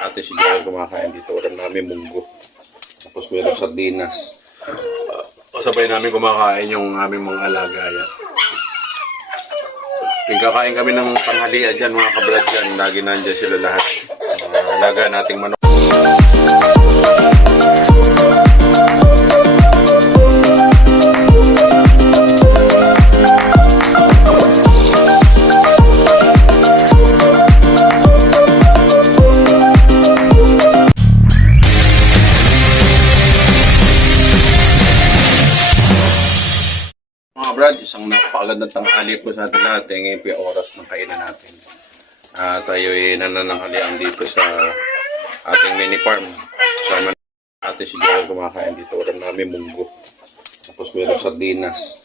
Ate si Joel kumakain dito. Ulam namin munggo. Tapos meron sardinas. Sabay namin kumakain yung aming mga alaga yan. Kakain kami ng tanghalian dyan mga kabrad dyan. Lagi nandyan sila lahat. Alaga nating manok. Brad, isang napakagandang tanghali po sa ating lahat. Ngayon po yung oras ng kainan natin. Tayo ay nanananghalian dito sa ating mini farm. Sama natin si Joel kumakain dito. Ulam namin munggo. Tapos meron sardinas.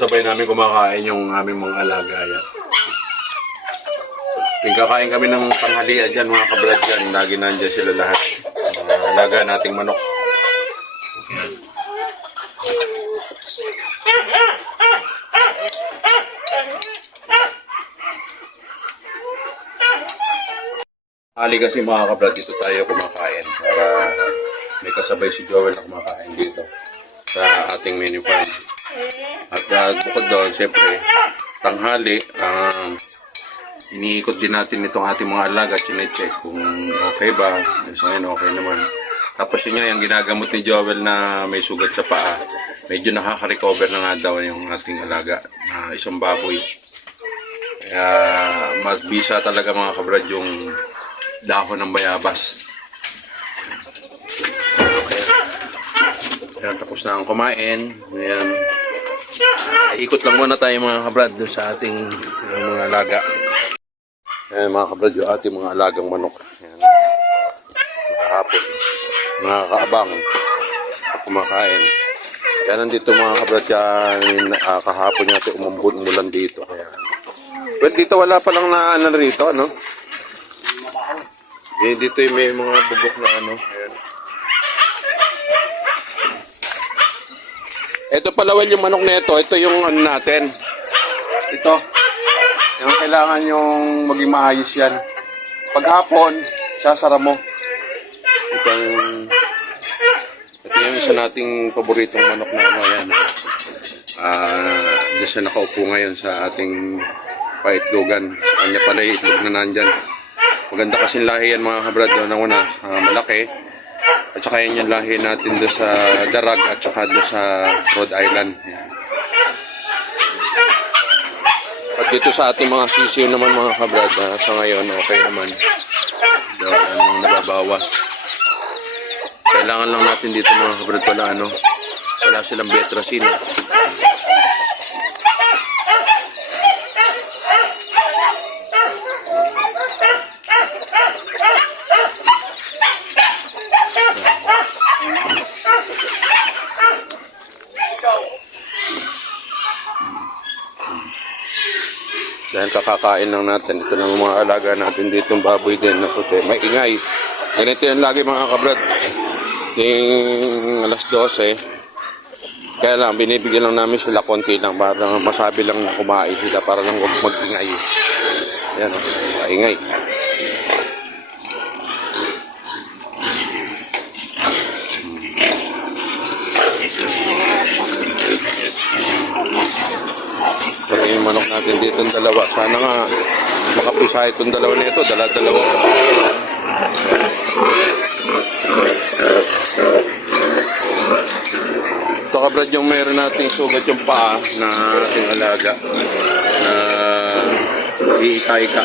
Sabay namin kumakain yung aming mga alaga yan. Kakain kami ng tanghalian dyan mga kabrad dyan. Lagi nandyan sila lahat. Alaga nating manok. Ali kasi mga kabrad, dito tayo kumakain para may kasabay si Joel na kumakain dito sa ating mini farm. At bukod doon, siyempre, tanghali, iniikot din natin itong ating mga alaga, chinecheck kung okay ba. So ngayon, okay naman. Tapos yun yung ginagamot ni Joel na may sugat sa paa. Medyo nakaka-recover na nga daw yung ating alaga na isang baboy. Kaya magbisa talaga mga kabrad yung dahon ng bayabas. Okay. Ayan, tapos na ang kumain. Ayan. Ikot lang muna tayo mga kabrad doon sa ating mga alaga. Ayan mga kabrad, yung ating mga alagang manok. Ayan. Kahapon. Mga kaabang. Kumakain. Kaya nandito mga kabrad yan, kahapon natin umulan dito. Kaya. Well, dito wala pa lang na ano rito, ano? Dito may mga bubok na ano. Ayan. Ito pala yung manok na ito. Ito yung ano natin. Ito. Yung kailangan yung maging maayos yan. Paghapon, sasara mo. Ito yung isa nating paboritong manok na ano. Ayan. Diyan siya nakaupo ngayon sa ating paitlogan. Kanya pala yung itlog na nandyan. Maganda kasing lahi yan mga kabrad. Doon ang una, malaki. At saka yan yung lahi natin doon sa Darag at saka doon sa Rhode Island. Ayan. At dito sa ating mga sisiw naman mga kabrad, sa ngayon okay naman. Doon nababawas. Kailangan lang natin dito mga kabrad wala silang betrasin. Dahil kakakain lang natin. Ito lang mga alaga natin dito. Baboy din na puti. May ingay. Ganito yan lagi mga kabrad. Yung alas 12. Kaya lang, binibigyan lang namin sila konti lang. Para masabi lang na kumain sila. Para lang huwag mag-ingay. Yan o. Ingay. Yung manok natin dito ang dalawa. Sana nga makapisa itong dalawa na ito. Dala-dalawa. Ito kabrad yung meron nating sugat yung paa na ating alaga na iika-ika.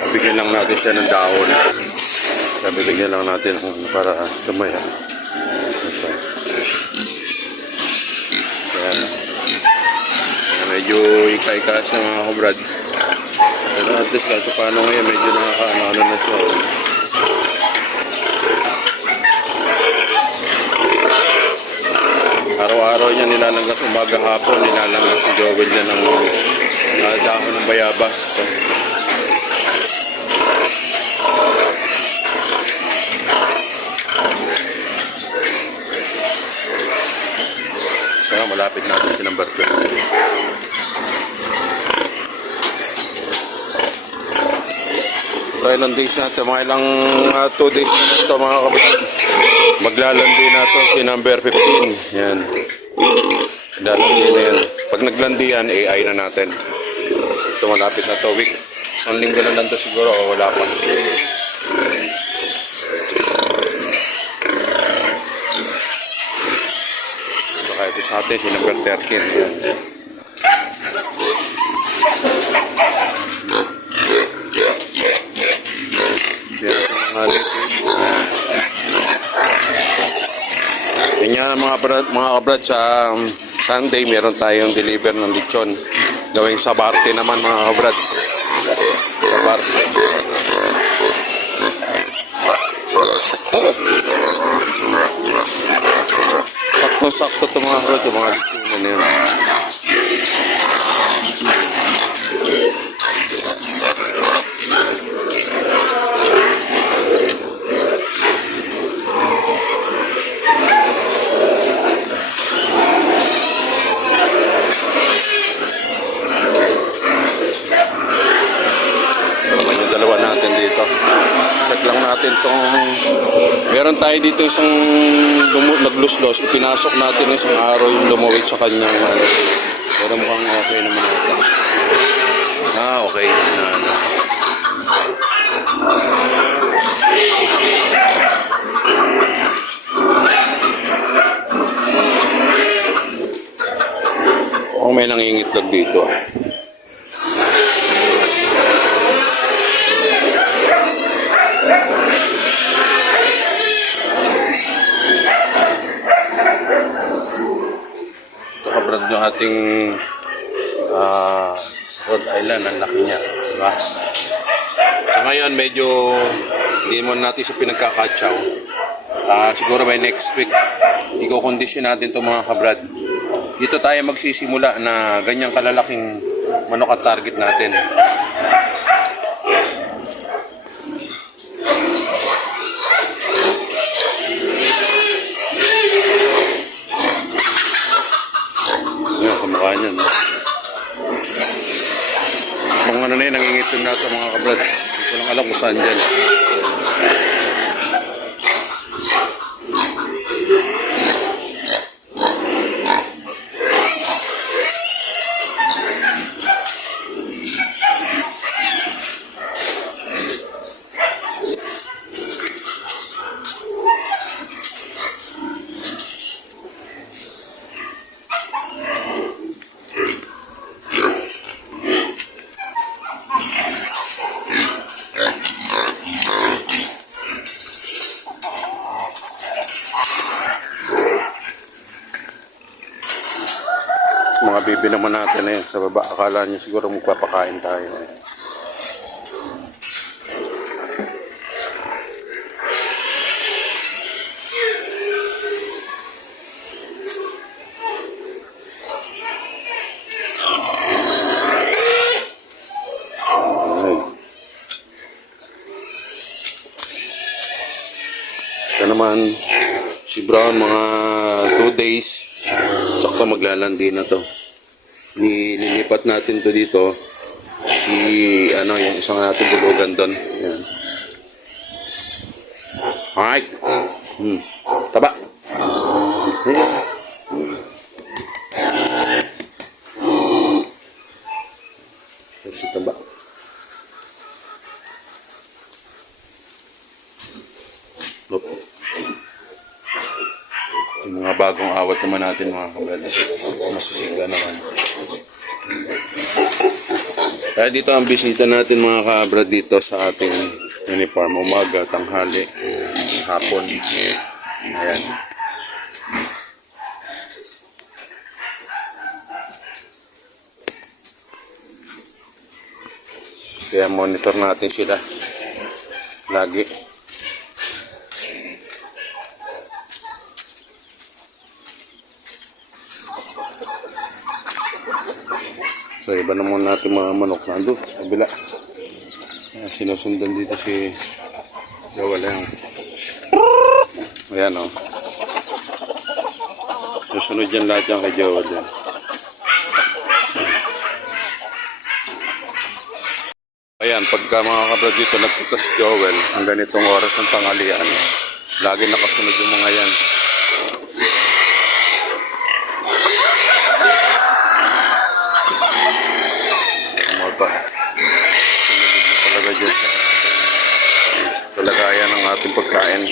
At bigyan lang natin siya ng dahon. Bigyan lang natin para tumaya. Medyo ika-ika siya mga kabrad. Pero at least kahit paano ngayon medyo nakakaano na siya. Araw-araw niya nilalanggas umaga hapon. Nilalanggas si Joel niya ng dahon ng bayabas. Kaya malapit natin si number 2. tayo ng days natin. Mga ilang 2 days na ito mga kapatid. Maglalandi na to si number 15. Yan. Lalandi na yan. Pag naglandi yan, AI na natin. Ito malapit na to week. Isang linggo na lang to siguro o wala pa. Saka ito sa atin si number 13. Yan. Kanya mga kabrad sa Sunday meron tayong deliver ng lechon gawing sa Barte naman mga kabrad, sa Barte. Sakto ito mga kabrad, yung mga lechonan na yun. Check lang natin itong meron tayo dito isang nagluslos, ipinasok natin isang araw yung lumawit sa kanyang pero mukhang okay naman ito. Okay may nangingitlog dito. Yung ating Rhode Island, ang laki niya, diba? So ngayon medyo hindi mo natin siya pinagkakatsaw. Siguro by next week i-condition natin itong mga kabrad. Dito tayo magsisimula na ganyang kalalaking manok ang target natin. Kumakain yan. Kung ano na yun, nangingitin na ito mga kabrad. Hindi ko lang alam kung saan dyan. Mga bibi naman natin eh, sa baba. Akala niya siguro magpapakain tayo. Ito naman si Brown mga 2 days. Sakto maglalandi na to. Nililipat natin to dito. Si yung isang natin bulugan doon. Yan. Alright. Taba. Si taba. Yung mga bagong awat naman natin mga kabrad. Masusiga naman. Kaya dito ang bisita natin mga kabrad dito sa ating uniform. Umaga, tanghali, hapon. Ayan. Kaya monitor natin sila lagi. So iba naman natin mga manok nandun sa kabila. Sinusundan dito si Jawala yung ayan o. Susunod yan lahat yan kay Jawala. Ayan, pagka mga kabrad dito nagpunta si Joel, ang ganitong oras ng tanghalian, lagi nakasunod yung mga yan. Ano ba? Sunod na talaga dyan sa kalagayan ng ating pagkain.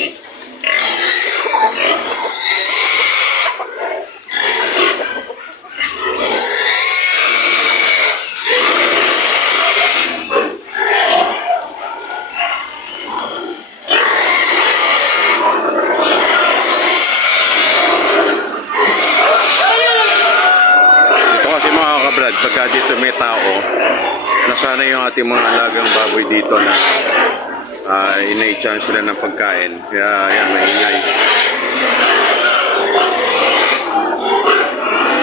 Brad, pagka dito may tao, nasana yung ating mga alagang baboy dito na ina-chance sila ng pagkain. Kaya yan, maingay.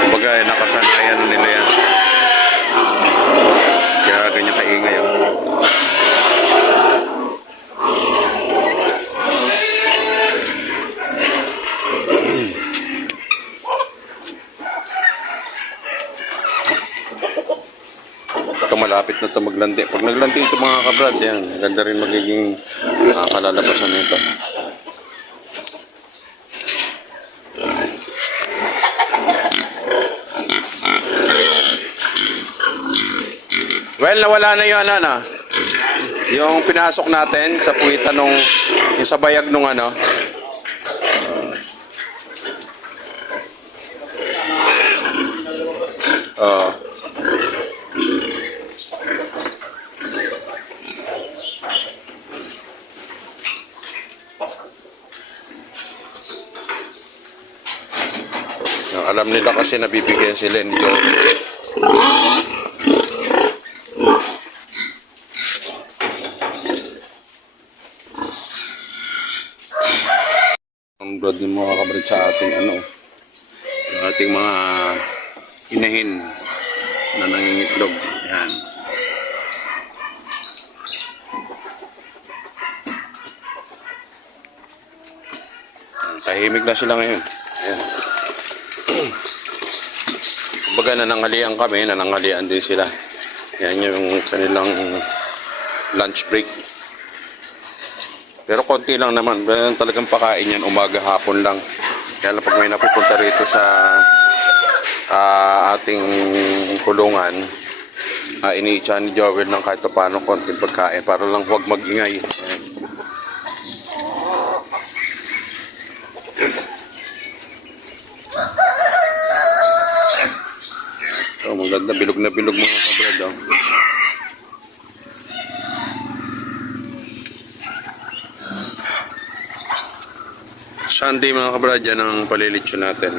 Kumbaga, nakasanayan nila yan. Kaya ganyan kaingay yun. Malapit na ito maglandi. Pag naglandi ito mga kabrad, yan, ganda rin magiging kalalabasan nito. Well, nawala na yung yung pinasok natin sa puwitan nung, yung sa bayag nung alam nila kasi nabibigyan sila nito. Ang broad ng mga kabrad sa ating ating mga inahin na nangingitlog. Yan. Tahimik na sila ngayon. Ayan. Kumbaga nananghalian kami, nananghalian din sila. Yan yung kanilang lunch break. Pero konti lang naman, talagang pakain yan, umaga, hapon lang. Kaya lang pag may napupunta rito sa ating kulungan, iniitsa ni Joel ng kahit paano konting pagkain para lang huwag mag-ingay. Oh, maganda, bilog na bilog mga kabrad. Sunday mga kabrad, yan ang palilitsyo natin.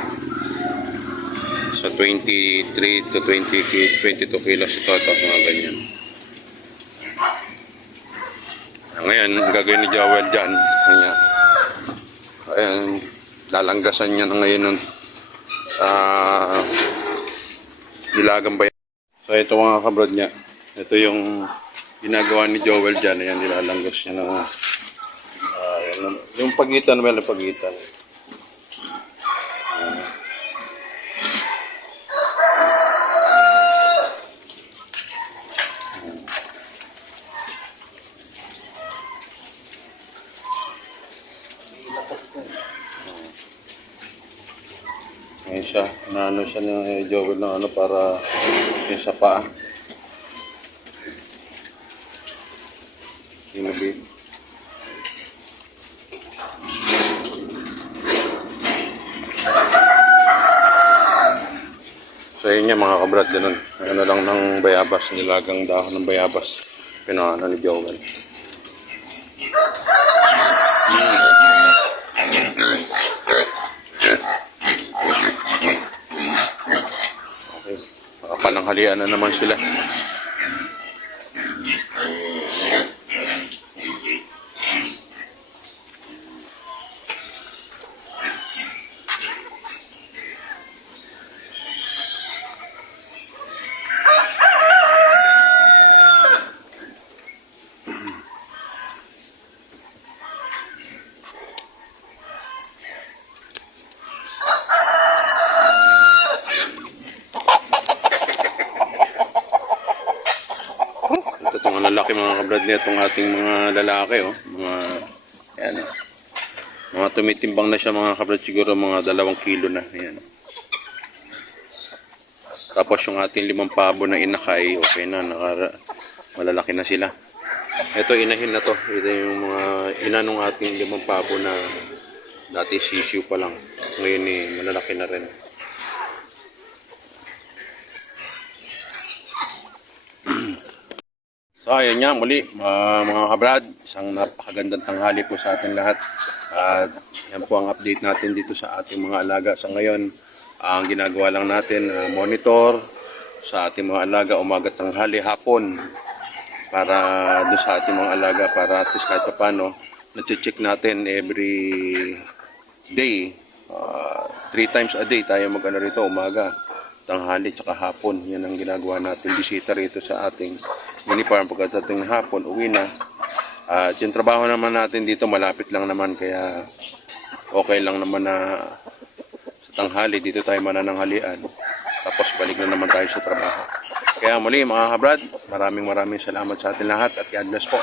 Sa 23 to 22 kilos ito, mga ganyan. Ngayon, gagawin ni Joel dyan. Ayan, lalanggasan niya na ngayon ng dilagang bayan. So ito mga kabrad niya, ito yung ginagawa ni Joel dyan. Ayan, nilalanggas niya na yung pagitan, yung pagitan. Ngayon siya, naano siya ni Joel ng para yung sa paa. Inabi. So yun niya mga kabrad, ganun. Ano lang ng bayabas, nilagang dahon ng bayabas. Pinaano ni Joel. Pananghalian na naman sila. lalaki mga kabrad niya itong ating mga lalaki. Oh. Ayan, mga tumitimbang na siya mga kabrad, siguro mga 2 kilo na. Ayan. Tapos yung ating 5 pabo na inakay, okay na, malalaki na sila. Ito inahin na to. Ito yung mga ina nung ating 5 pabo na dati sisiu pa lang. Ngayon malalaki na rin. So ayun nga muli mga kabrad, isang napakagandang tanghali po sa ating lahat. At yan po ang update natin dito sa ating mga alaga. Sa ngayon, ang ginagawa lang natin, monitor sa ating mga alaga umaga, tanghali, hapon, para doon sa ating mga alaga, para at least kahit pa paano na-check natin every day, 3 times a day tayo mag-ano rito, umaga, tanghali, tsaka hapon. Yan ang ginagawa natin, bisita rito sa ating mini farm. Pagkatating hapon, uwi na. At yung trabaho naman natin dito malapit lang naman, kaya okay lang naman na tanghali dito tayo manananghalian, tapos balik na naman tayo sa trabaho. Kaya muli mga kabrad, maraming salamat sa atin lahat at God bless po.